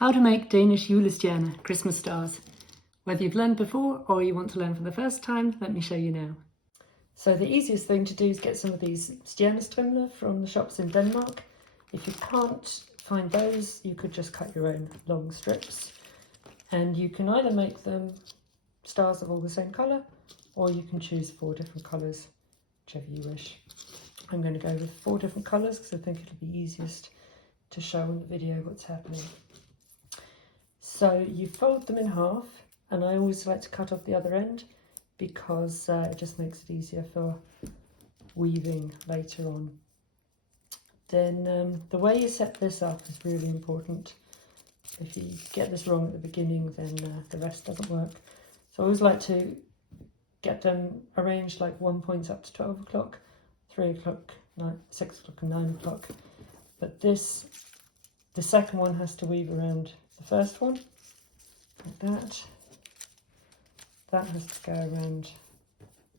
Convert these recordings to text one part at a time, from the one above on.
How to make Danish julestjerne, Christmas stars. Whether you've learned before or you want to learn for the first time, let me show you now. So the easiest thing to do is get some of these stjernestrimler from the shops in Denmark. If you can't find those, you could just cut your own long strips. And you can either make them stars of all the same colour, or you can choose 4 different colours, whichever you wish. I'm going to go with 4 different colours because I think it'll be easiest to show on the video what's happening. So you fold them in half, and I always like to cut off the other end because it just makes it easier for weaving later on. Then the way you set this up is really important. If you get this wrong at the beginning, then the rest doesn't work. So I always like to get them arranged like 1 points up to 12 o'clock, 3 o'clock, 6 o'clock and 9 o'clock. But this, the second one has to weave around the first one, like that. That has to go around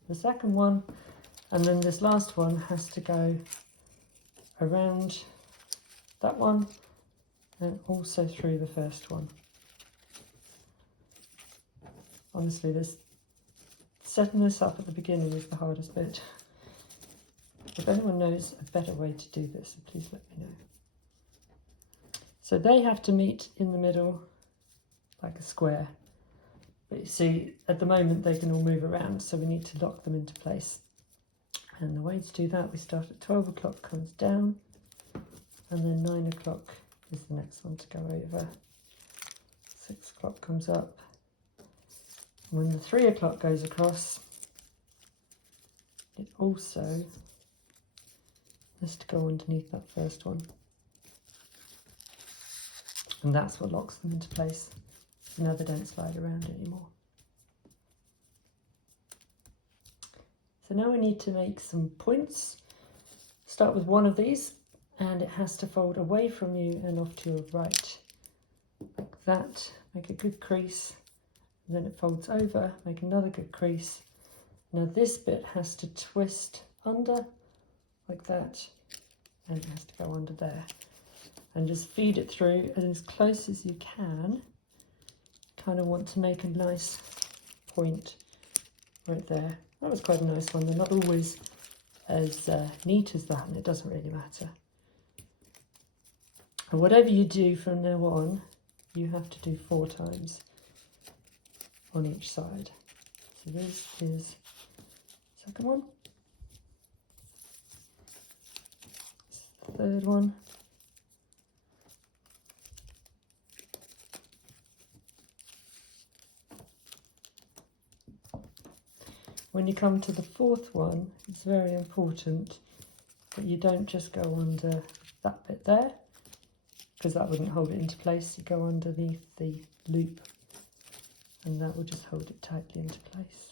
the second one, and then this last one has to go around that one and also through the first one. Honestly, setting this up at the beginning is the hardest bit. If anyone knows a better way to do this, please let me know. So they have to meet in the middle like a square. But you see, at the moment they can all move around, so we need to lock them into place. And the way to do that, we start at 12 o'clock, comes down, and then 9 o'clock is the next one to go over. 6 o'clock comes up. When the 3 o'clock goes across, it also has to go underneath that first one. And that's what locks them into place. So now they don't slide around anymore. So now we need to make some points. Start with one of these, and it has to fold away from you and off to your right. Like that. Make a good crease. And then it folds over, make another good crease. Now this bit has to twist under, like that, and it has to go under there. And just feed it through, and as close as you can. Kind of want to make a nice point right there. That was quite a nice one. They're not always as neat as that, and it doesn't really matter. And whatever you do from now on, you have to do 4 times on each side. So this is the second one. This is the third one. When you come to the 4th one, it's very important that you don't just go under that bit there, because that wouldn't hold it into place. You go underneath the loop, and that will just hold it tightly into place.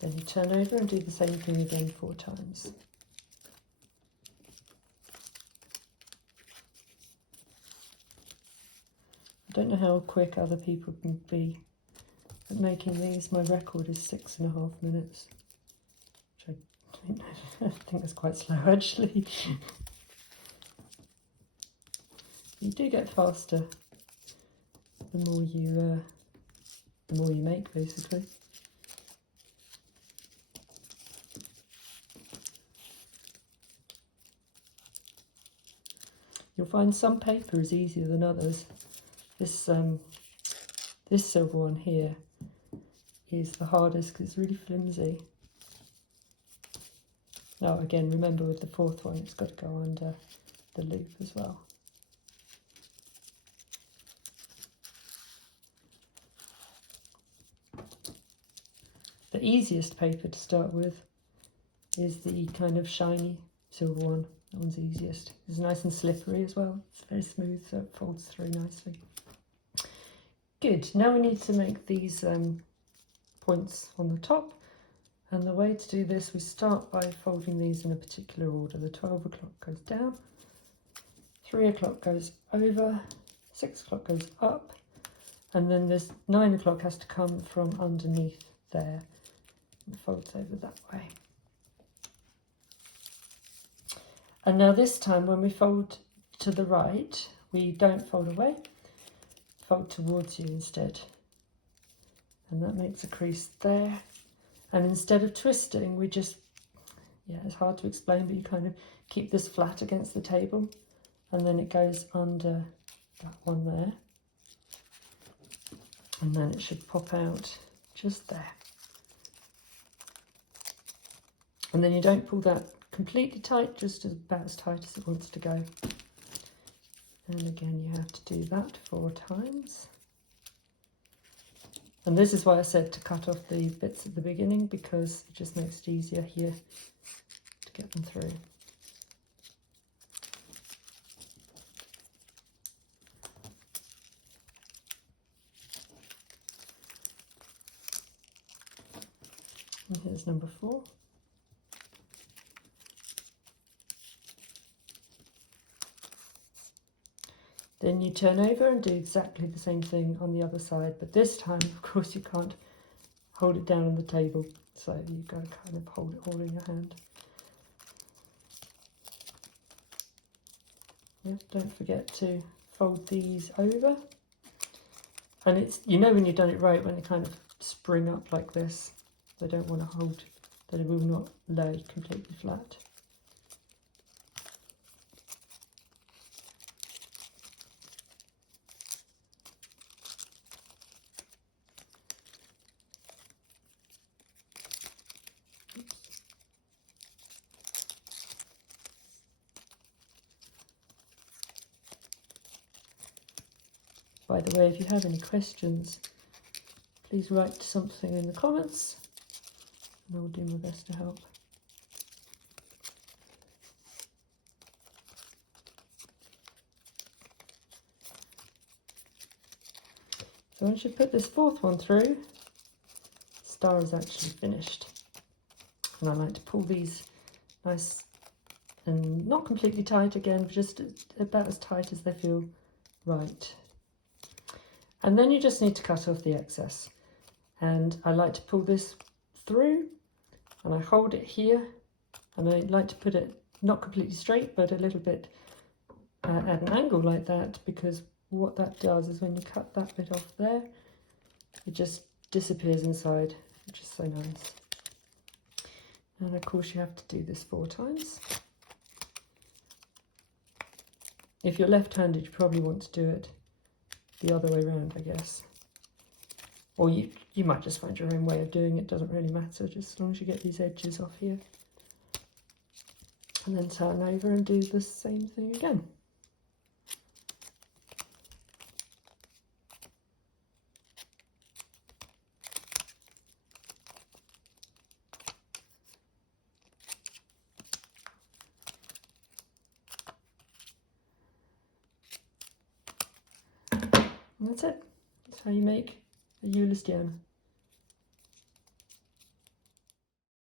Then you turn over and do the same thing again 4 times. I don't know how quick other people can be at making these. My record is 6.5 minutes, which I think that's quite slow actually. You do get faster the more you make, basically. You'll find some paper is easier than others. This silver one here is the hardest because it's really flimsy. Now again, remember with the 4th one, it's got to go under the loop as well. The easiest paper to start with is the kind of shiny silver one. That one's easiest. It's nice and slippery as well. It's very smooth, so it folds through nicely. Good, now we need to make these points on the top, and the way to do this, we start by folding these in a particular order. The 12 o'clock goes down, 3 o'clock goes over, 6 o'clock goes up, and then this 9 o'clock has to come from underneath there. It folds over that way. And now this time when we fold to the right, we don't fold away, fold towards you instead. And that makes a crease there. And instead of twisting, we just, yeah, it's hard to explain, but you kind of keep this flat against the table and then it goes under that one there. And then it should pop out just there. And then you don't pull that completely tight, just about as tight as it wants to go. And again, you have to do that 4 times. And this is why I said to cut off the bits at the beginning, because it just makes it easier here to get them through. And here's number 4. Then you turn over and do exactly the same thing on the other side, but this time, of course, you can't hold it down on the table, so you've got to kind of hold it all in your hand. Yeah, don't forget to fold these over. And it's, you know when you've done it right, when they kind of spring up like this, they don't want to hold, that it will not lay completely flat. By the way, if you have any questions, please write something in the comments and I'll do my best to help. So once you put this 4th one through, the star is actually finished. And I like to pull these nice and not completely tight again, but just about as tight as they feel right. And then you just need to cut off the excess. And I like to pull this through and I hold it here, and I like to put it not completely straight, but a little bit at an angle like that, because what that does is when you cut that bit off there, it just disappears inside, which is so nice. And of course you have to do this 4 times. If you're left-handed, you probably want to do it the other way around, I guess. Or you might just find your own way of doing it, doesn't really matter, just as long as you get these edges off here. And then turn over and do the same thing again. And that's it. That's how you make a Euless Diana.